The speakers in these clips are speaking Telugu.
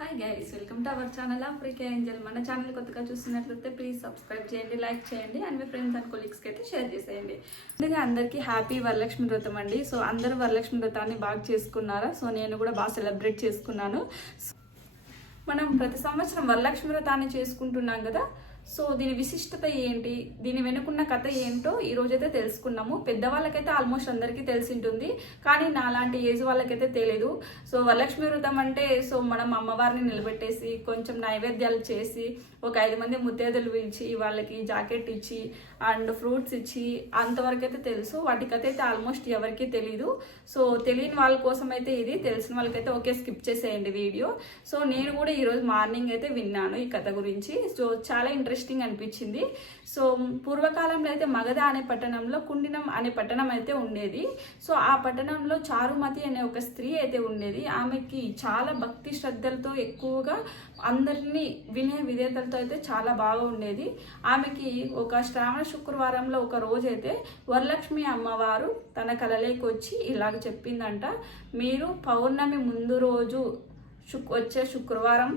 Hi guys, welcome to our channel Africa Angel. మన ఛానల్ కొత్తగా చూస్తున్నట్లయితే ప్లీజ్ సబ్స్క్రైబ్ చేయండి, లైక్ చేయండి అండ్ మీ ఫ్రెండ్స్ అండ్ కొలీగ్స్కి అయితే షేర్ చేసేయండి. ముందుగా అందరికీ హ్యాపీ వరలక్ష్మి వ్రతం అండి. సో అందరూ వరలక్ష్మి వ్రతాన్ని బాగా చేసుకున్నారా? సో నేను కూడా బాగా సెలబ్రేట్ చేసుకున్నాను. మనం ప్రతి సంవత్సరం వరలక్ష్మి వ్రతాన్ని చేసుకుంటున్నాం కదా. సో దీని విశిష్టత ఏంటి, దీని వెనుకున్న కథ ఏంటో ఈ రోజైతే తెలుసుకున్నాము. పెద్దవాళ్ళకైతే ఆల్మోస్ట్ అందరికీ తెలిసి ఉంటుంది, కానీ నాలాంటి ఏజ్ వాళ్ళకైతే తెలియదు. సో వరలక్ష్మి వ్రతం అంటే మనం అమ్మవారిని నిలబెట్టేసి కొంచెం నైవేద్యాలు చేసి ఒక 5 మంది ముత్తైదులు పిలిచి వాళ్ళకి జాకెట్ ఇచ్చి అండ్ ఫ్రూట్స్ ఇచ్చి అంతవరకు అయితే తెలుసు. వాటి కథ అయితే ఆల్మోస్ట్ ఎవరికి తెలీదు. సో తెలియని వాళ్ళ కోసం అయితే ఇది, తెలిసిన వాళ్ళకైతే ఓకే స్కిప్ చేసేయండి వీడియో. సో నేను కూడా ఈరోజు మార్నింగ్ అయితే విన్నాను ఈ కథ గురించి. సో చాలా ఇంట్రెస్టింగ్ అనిపించింది. సో పూర్వకాలంలో అయితే మగధ అనే పట్టణంలో కుండినం అనే పట్టణం అయితే ఉండేది. సో ఆ పట్టణంలో చారుమతి అనే ఒక స్త్రీ అయితే ఉండేది. ఆమెకి చాలా భక్తి శ్రద్ధలతో ఎక్కువగా అందరినీ వినయ విధేతలతో అయితే చాలా బాగా ఉండేది. ఆమెకి ఒక శ్రావణ శుక్రవారంలో ఒక రోజైతే వరలక్ష్మి అమ్మవారు తన కలలోకి వచ్చి ఇలాగ చెప్పిందంట, మీరు పౌర్ణమి ముందు రోజు వచ్చే శుక్రవారం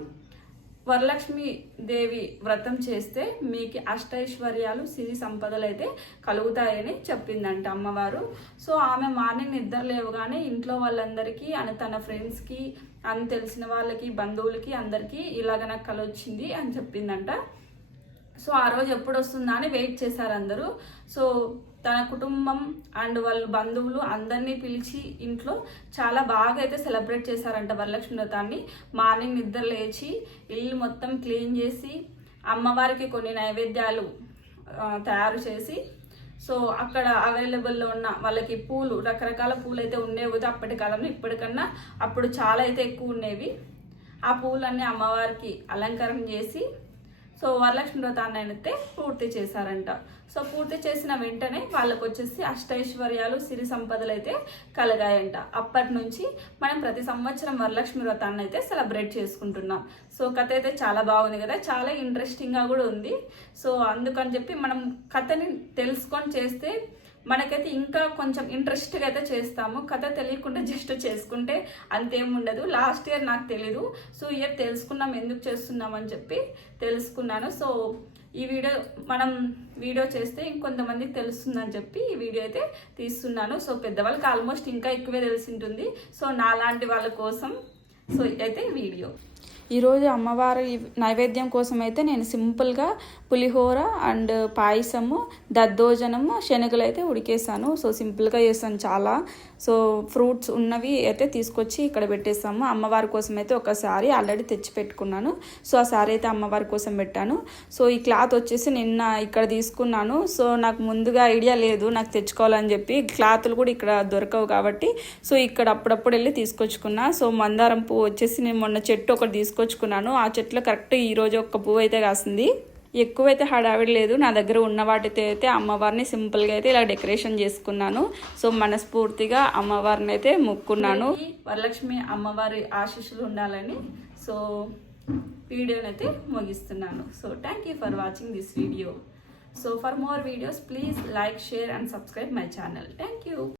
వరలక్ష్మి దేవి వ్రతం చేస్తే మీకు అష్టైశ్వర్యాలు సిరి సంపదలు అయితే కలుగుతాయని చెప్పిందంట అమ్మవారు. సో ఆమె మార్నింగ్ నిద్ర లేవగానే ఇంట్లో వాళ్ళందరికీ తన ఫ్రెండ్స్కి తెలిసిన వాళ్ళకి బంధువులకి అందరికీ ఇలాగ నాకు కల వచ్చింది అని చెప్పిందంట. సో ఆ రోజు ఎప్పుడు వస్తుందా అని వెయిట్ చేశారు అందరూ. సో తన కుటుంబం అండ్ వాళ్ళ బంధువులు అందరినీ పిలిచి ఇంట్లో చాలా బాగా అయితే సెలబ్రేట్ చేశారంట వరలక్ష్మి వ్రతాన్ని. మార్నింగ్ నిద్ర లేచి ఇల్లు మొత్తం క్లీన్ చేసి అమ్మవారికి కొన్ని నైవేద్యాలు తయారు చేసి, సో అక్కడ అవైలబుల్లో ఉన్న వాళ్ళకి పూలు, రకరకాల పూలు అయితే ఉండేవి కదా అప్పటి కాలంలో. ఇప్పటికన్నా అప్పుడు చాలా అయితే ఎక్కువ ఉండేవి. ఆ పూలన్నీ అమ్మవారికి అలంకరణ చేసి సో వరలక్ష్మి వ్రతాన్ని అయితే పూర్తి చేశారంట. సో పూర్తి చేసిన వెంటనే వాళ్ళకు వచ్చేసి అష్టైశ్వర్యాలు సిరి సంపదలు అయితే కలిగాయంట. అప్పటి నుంచి మనం ప్రతి సంవత్సరం వరలక్ష్మి వ్రతాన్ని అయితే సెలబ్రేట్ చేసుకుంటున్నాం. సో కథ అయితే చాలా బాగుంది కదా, చాలా ఇంట్రెస్టింగ్గా కూడా ఉంది. సో అందుకని చెప్పి మనం కథని తెలుసుకొని చేస్తే మనకైతే ఇంకా కొంచెం ఇంట్రెస్ట్గా అయితే చేస్తాము. కథ తెలియకుండా జస్ట్ చేసుకుంటే అంతేముండదు. లాస్ట్ ఇయర్ నాకు తెలీదు, సో ఇయర్ తెలుసుకున్నాం ఎందుకు చేస్తున్నాం అని చెప్పి తెలుసుకున్నాను. సో ఈ వీడియో చేస్తే ఇంకొంతమందికి తెలుస్తుందని చెప్పి ఈ వీడియో అయితే తీస్తున్నాను. సో పెద్దవాళ్ళకి ఆల్మోస్ట్ ఇంకా ఎక్కువే తెలిసి ఉంటుంది. సో నాలాంటి వాళ్ళ కోసం సో ఇదైతే వీడియో. ఈరోజు అమ్మవారి నైవేద్యం కోసం అయితే నేను సింపుల్గా పులిహోర అండ్ పాయసము, దద్దోజనము, శనగలు అయితే ఉడికేసాను. సో సింపుల్గా చేస్తాను చాలా. సో ఫ్రూట్స్ ఉన్నవి అయితే తీసుకొచ్చి ఇక్కడ పెట్టేస్తాము. అమ్మవారి కోసం అయితే ఒక శారీ ఆల్రెడీ తెచ్చి పెట్టుకున్నాను. సో ఆ శారీ అయితే అమ్మవారి కోసం పెట్టాను. సో ఈ క్లాత్ వచ్చేసి నిన్న ఇక్కడ తీసుకున్నాను. సో నాకు ముందుగా ఐడియా లేదు నాకు తెచ్చుకోవాలని చెప్పి. క్లాతులు కూడా ఇక్కడ దొరకవు కాబట్టి సో ఇక్కడ అప్పుడప్పుడు వెళ్ళి తీసుకొచ్చుకున్నా. సో మందారం పువ్వు వచ్చేసి నేను మొన్న చెట్టు ఒకటి తీసుకొచ్చుకున్నాను. ఆ చెట్లో కరెక్ట్ ఈరోజు ఒక పువ్వు అయితే కాసింది. ఎక్కువైతే హడావిడి లేదు. నా దగ్గర ఉన్న వాటితో అయితే అమ్మవారిని సింపుల్గా అయితే ఇలా డెకరేషన్ చేసుకున్నాను. సో మనస్ఫూర్తిగా అమ్మవారిని అయితే మొక్కున్నాను. వరలక్ష్మి అమ్మవారి ఆశీస్సులు ఉండాలని సో వీడియోని అయితే ముగిస్తున్నాను. So thank you for watching this video. So for more videos please like, share and subscribe my channel. Thank you.